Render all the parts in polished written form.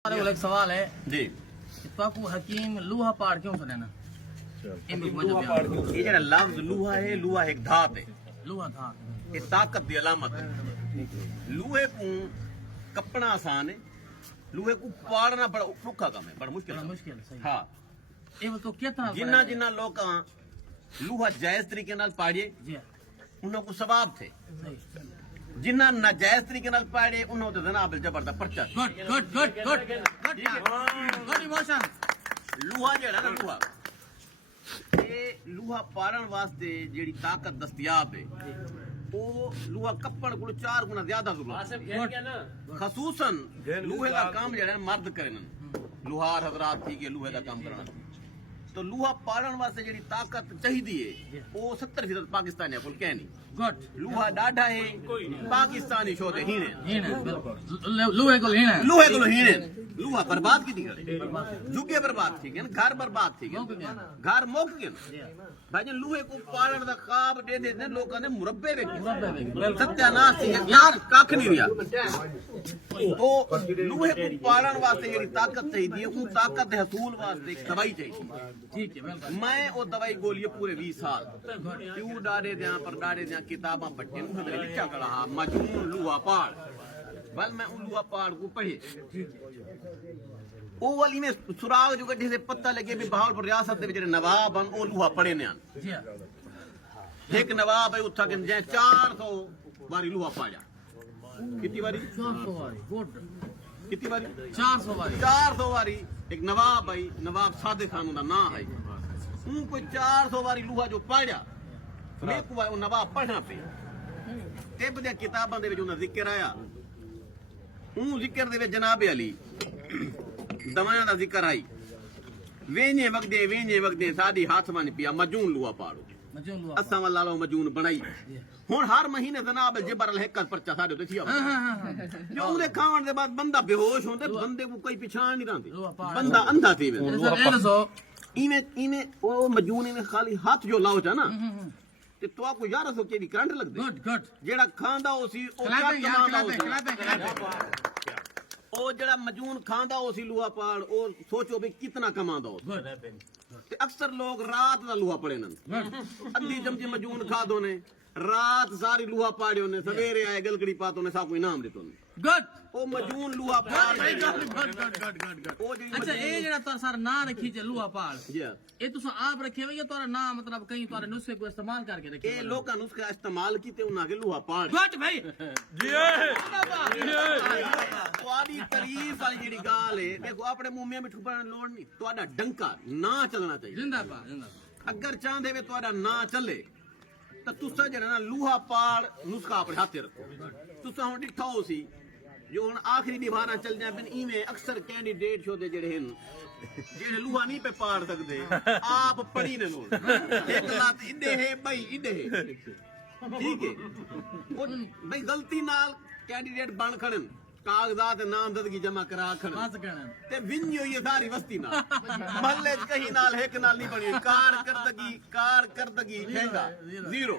एक सवाल है जी तो आपको हकीम लूहा पाड़ क्यों सुना ये जरा लफ्ज लूहा है, लूहा एक धात है, लूहा था ये ताकत की अलामत है। लूहे को कपना आसान है, लूहे को पाड़ना बड़ा औखा काम है, बड़ा मुश्किल बड़ा काम है। मुश्किल सही हाँ ये तो कितना जिन्ना जिन्ना लोग लूहा जायज तरीके नाल पाड़िए जी हाँ, उन्हों को सवाब थे, सही जिन्ना नाजायज तरीके नाल पाड़िए उन्हों तो जनाब जबर दा पर्चा। Good good good good good emotion लूहा जेड़ा ना लूहा ये लूहा पाड़न वास्ते जेड़ी ताकत दस्तयाब है वो लूहा कप्पड़ को 4 गुना ज्यादा जरूरत है। खसूसन लूहे का काम जेड़ा मर्द करेन, लुहार हजरात थी के लूहे का काम करना तो लूहा पाड़न वास्ते जेड़ी ताकत चाहिए वो 70% पाकिस्तानी को कह नहीं। गुड लूहा डाढ़ा है पाकिस्तानी शोधे हीने हीने बिल्कुल लूहे को हीने लूहे को हीने लूहा बर्बाद की करे जुगे बर्बाद थी गए घर बर्बाद थी गए घर मुक गए भाई लूहे को पाड़न दा ख्वाब दे दे लोगों ने मुरब्बे वे सत्यानाश थी यार कख नहीं रिया तो लूहे को पाड़न वास्ते जेड़ी ताकत चाहिए वो ताकत हसूल वास्ते एक दवाई चाहिए। ठीक है बिल्कुल मैं वो दवाई गोली पूरे 20 साल क्यों डारे दिया पर डारे दिया किताबां पढ़े उन्होंने लिखा करा मजमून लूहा पाड़ बल मैं उन लूहा पाड़ को पढ़े वो वाली में सुराग जो गड्ढे से पता लगे भी बहावलपुर रियासत दे जेड़े नवाब हैं वो लूहा पढ़े ने जी हाँ एक नवाब है उठा के जे 400 बारी लूहा पाया कितनी बारी 400 वाली गुड कितनी बारी 400 वाली 400 बारी एक नवाब भाई नवाब सादे खान का ना है उन कोई 400 बारी लूहा जो पढ़ा मैं को वो नवाब पढ़ना पे तेब दे किताबां दे विच उन्हां जिक्र आया उन जिक्र दे विच जनाब अली दवायां दा जिक्र आई वेने वगदे साडी हाथ मान पिया मजून लूहा पाड़ो मजून लूहा असा वाला लो मजून बनाई हुन हर महीने जनाब जबर एक पर्चा साडे ते थिया जो उदे खावन दे बाद बंदा बेहोश होंदे बंदे को कोई पहचान नहीं रहंदी बंदा अंधा थी वे ये दसो इमे ओ मजून में खाली हाथ जो लाओ जा ना ते तो को यार सो केडी करंट लगदे गुड गुड जेड़ा खांदा ओसी ओ क्या कमांदा ओ जेड़ा मजून खांदा ओसी लूहा पाड़ ओ सोचो भी कितना कमांदा हो ते अक्सर लोग रात दा लूहा पड़े न अद्धी चमची मजून खा दो ने रात सारी लूहा पाड़ियो ने सवेरे आए गलगड़ी पातो ने सब कोई नाम देतो ने गुड ओ मजून लूहा पाड़ गुड ओ जेड़ी अच्छा ये जेड़ा तो सर ना रखी जे लूहा पाड़ जी ये तुसा आप रखे हुए या तोरा ना मतलब कहीं तोरे नुस्खे को इस्तेमाल करके रखे ए लोकां नु उसका इस्तेमाल कीते उना के लूहा पाड़ गुड भाई जी ਤੁਹਾਡੀ ਤਾਰੀਫ ਵਾਲੀ ਜਿਹੜੀ ਗਾਲ ਹੈ ਦੇਖੋ ਆਪਣੇ ਮੂੰਹ ਮੇ ਮਿੱਠੂ ਪਾਣ ਲੋੜ ਨਹੀਂ ਤੁਹਾਡਾ ਡੰਕਾ ਨਾ ਚੱਲਣਾ ਚਾਹੀਦਾ जिंदाबाद ਅਗਰ ਚਾਹੁੰਦੇ ਵੇ ਤੁਹਾਡਾ ਨਾ ਚੱਲੇ ਤਾਂ ਤੁਸੀਂ ਜਿਹੜਾ ਨਾ ਲੂਹਾ ਪਾੜ ਨੁਸਖਾ ਆਪਣੇ ਹੱਥੇ ਰੱਖੋ ਤੁਸੀਂ ਹੁਣ ਡਿੱਠਾ ਹੋ ਸੀ ਜੋ ਹੁਣ ਆਖਰੀ ਨਿਭਾਣਾ ਚੱਲ ਜਾਂ ਬਿਨ ਇਵੇਂ ਅਕਸਰ ਕੈਂਡੀਡੇਟ ਸ਼ੋ ਦੇ ਜਿਹੜੇ ਹਨ ਜਿਹੜੇ ਲੂਹਾ ਨਹੀਂ ਪੇ ਪਾੜ ਸਕਦੇ ਆਪ ਪੜੀ ਨੇ ਲੋੜ ਇੱਕ ਲੱਤ ਇੰਦੇ ਹੈ ਬਈ ਇੰਦੇ ਹੈ ਠੀਕ ਹੈ ਉਹ ਬਈ ਗਲਤੀ ਨਾਲ कैंडिडेट बन खड़न कागजात नामजदगी जमा करा खड़न ते विन जो ये सारी वस्ती ना महल्ले कहीं नाल एक नाल नहीं बनी कारकर्दगी ठेगा जीरो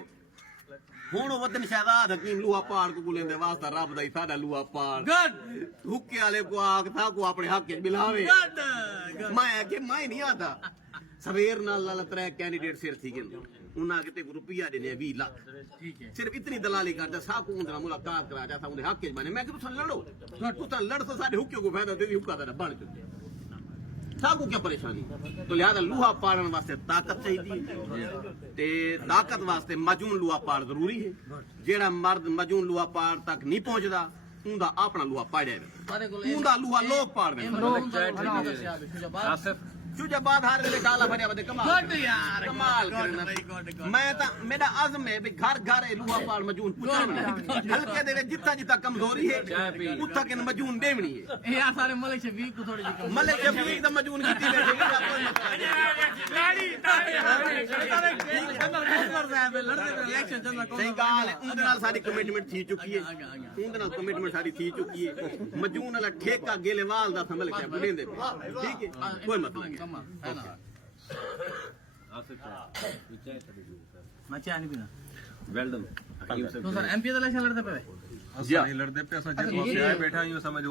हुन वतन शहजाद हकीम लूहा पाड़ को लेंदे वास्ता रब दा साडा लूहा पाड़ गुड हुक्के वाले को आख था को अपने हक में बिलावे मैं के मैं नहीं आता सवेर नाल लाल त्रै कैंडिडेट सिर थी गए उन्हें कितने रुपया देने 20 लाख ठीक है सिर्फ इतनी दलाली करता साहब को उनका मुलाकात करा जाता उन्हें हक के माने मैं कि तुम लड़ो तुम लड़ तो सारे हुक्के को फायदा दे हुक्का दा बन चुके साहब को क्या परेशानी तो लिहाजा लूहा पाड़न वास्ते ताकत चाहिए ते ताकत वास्ते मजून लूहा पाड़ जरूरी है जेड़ा मर्द मजून लूहा पाड़ तक नहीं पहुंचदा उनदा अपना लूहा पाड़े उनदा लूहा लोग पाड़ दे शुजाबाद हार दे काला भरिया बदे कमाल यार कमाल करना मैं ता मेरा अज़्म है भी घर घर लूहा पाड़ मजून पुछावना हल्के दे जितना जितना कमजोरी है उतना के मजून देवनी है यार सारे मलिक शफीक को थोड़ी सी मलिक शफीक दा मजून कीती बैठे कोई सही गाल है उनदे नाल साडी कमिटमेंट थी चुकी है उनदे नाल कमिटमेंट साडी थी चुकी है मजून वाला ठेका गेलेवाल दा समझ के बुलेंदे ठीक है कोई मतलब नहीं मैं चाय नहीं पीना वेल डन हकीम तो सर एमपी दा इलेक्शन लड़ते पे लड़ते पे बैठा समझ